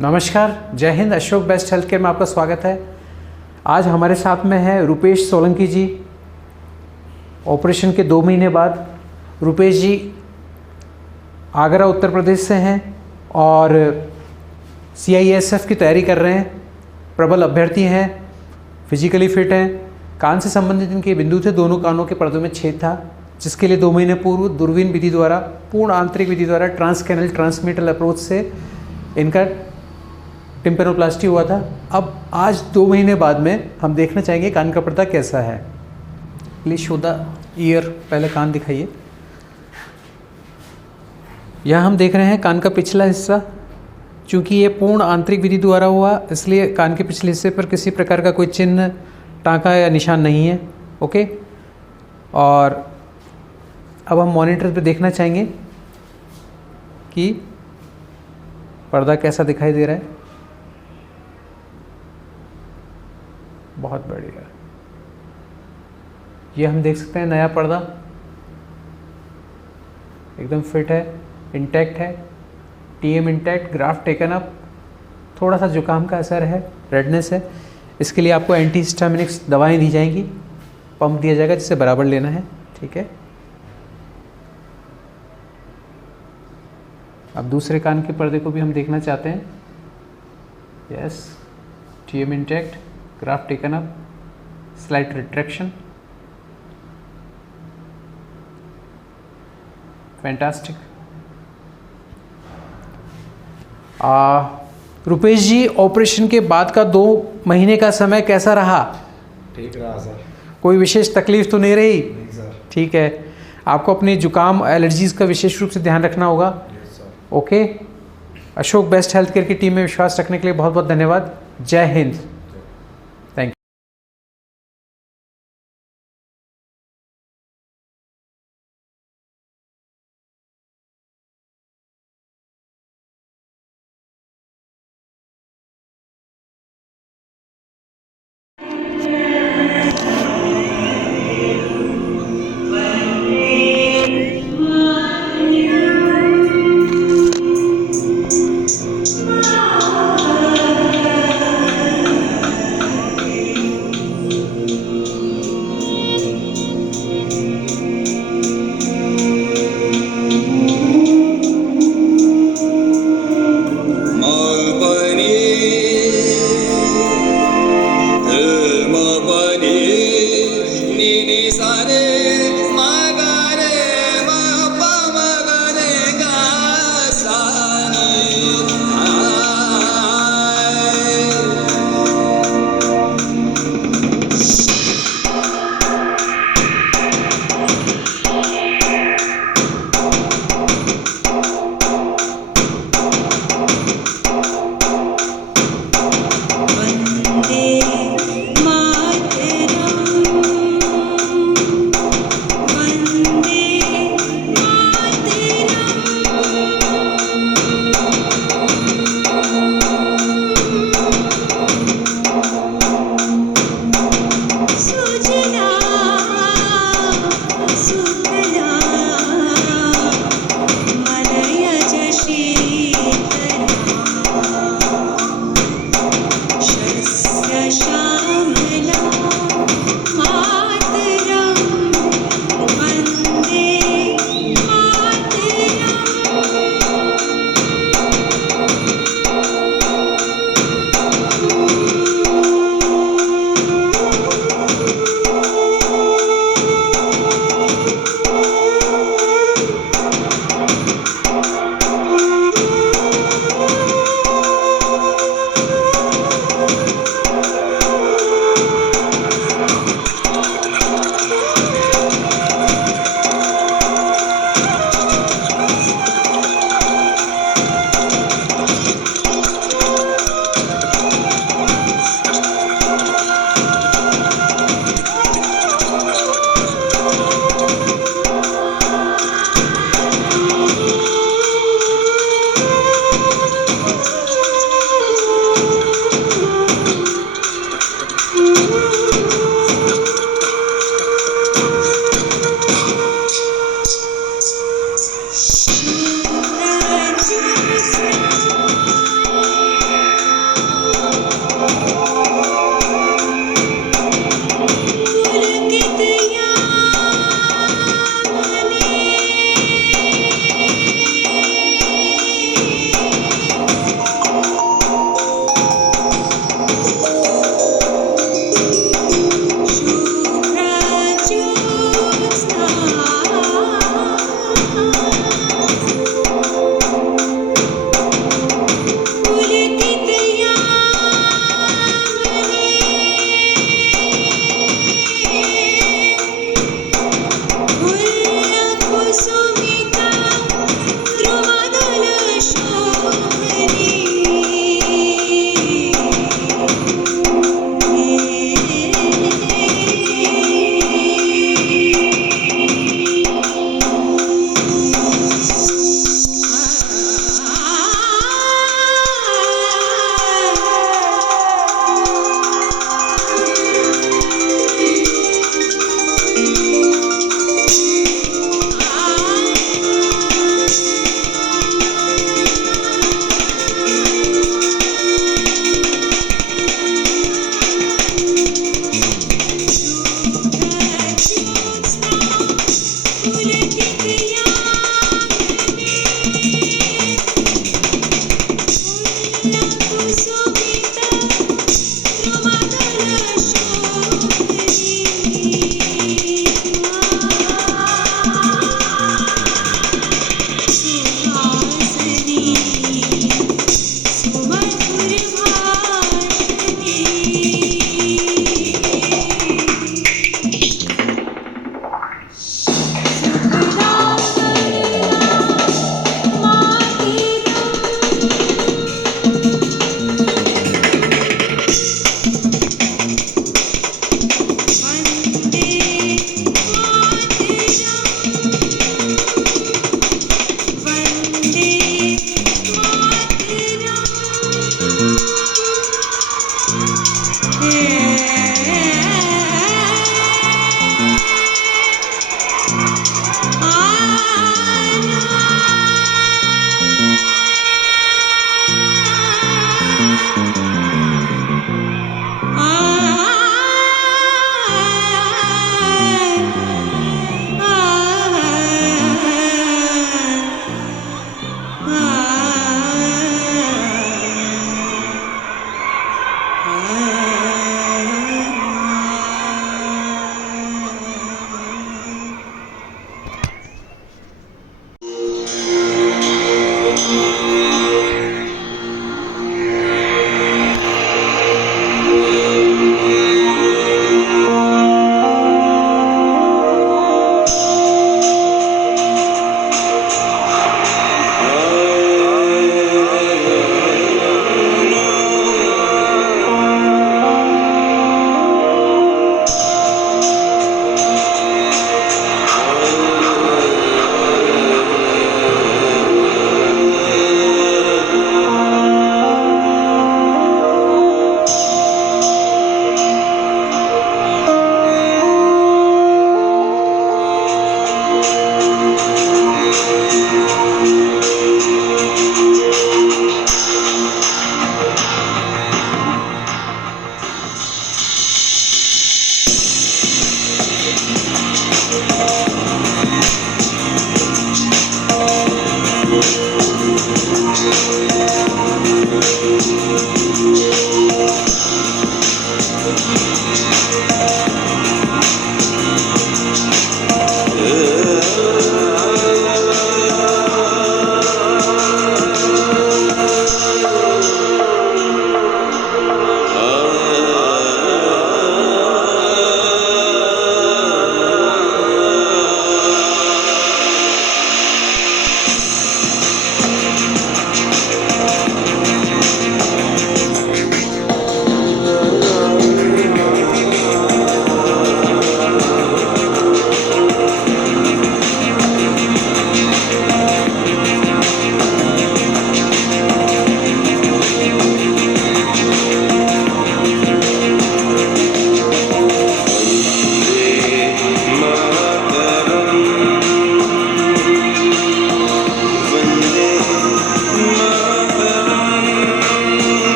नमस्कार, जय Hind. Ashok best health care में आपका स्वागत है। आज हमारे साथ में है रुपेश सोलंकी जी। ऑपरेशन के 2 महीने बाद रुपेश जी आगरा उत्तर प्रदेश से हैं और CISF की तैयारी कर रहे हैं। प्रबल अभ्यर्थी हैं, फिजिकली फिट हैं। कान से संबंधित इनके बिंदु थे, दोनों कानों के पर्दों में छेद था, जिसके लिए 2 महीने पूर्व दूरबीन विधि द्वारा, पूर्ण आंतरिक विधि द्वारा ट्रांसकैनल ट्रांसमीटल अप्रोच से इनका टिम्पेनोप्लास्टी हुआ था। अब आज 2 महीने बाद में हम देखना चाहेंगे कान का पर्दा कैसा है। Please show the year. पहले कान दिखाइए। यहाँ हम देख रहे हैं कान का पिछला हिस्सा। चूँकि ये पूर्ण आंतरिक विधि द्वारा हुआ, इसलिए कान के पिछले हिस्से पर किसी प्रकार का कोई चिन्ह, टाँका या निशान नहीं है। ओके। और अब हम मॉनिटर पे देखना चाहेंगे कि पर्दा कैसा दिखाई दे रहा है। बहुत बढ़िया। ये हम देख सकते हैं नया पर्दा एकदम फिट है, इंटैक्ट है, TM intact, graft taken up. थोड़ा सा जुकाम का असर है, रेडनेस है। इसके लिए आपको एंटीहिस्टामिनिक्स दवाएं दी जाएंगी, पंप दिया जाएगा जिसे बराबर लेना है। ठीक है। अब दूसरे कान के पर्दे को भी हम देखना चाहते हैं। Yes, TM intact, graft taken up, slight retraction. Fantastic. Rupesh ji, operation के बाद का 2 महीने का समय कैसा रहा? ठीक रहा सर। कोई विशेष तकलीफ तो नहीं रही? नहीं सर। ठीक है। आपको अपने जुकाम, एलर्जीज का विशेष रूप से ध्यान रखना होगा। Yes sir. Okay. Ashok best health care की टीम में विश्वास रखने के लिए बहुत बहुत धन्यवाद। जय हिंद।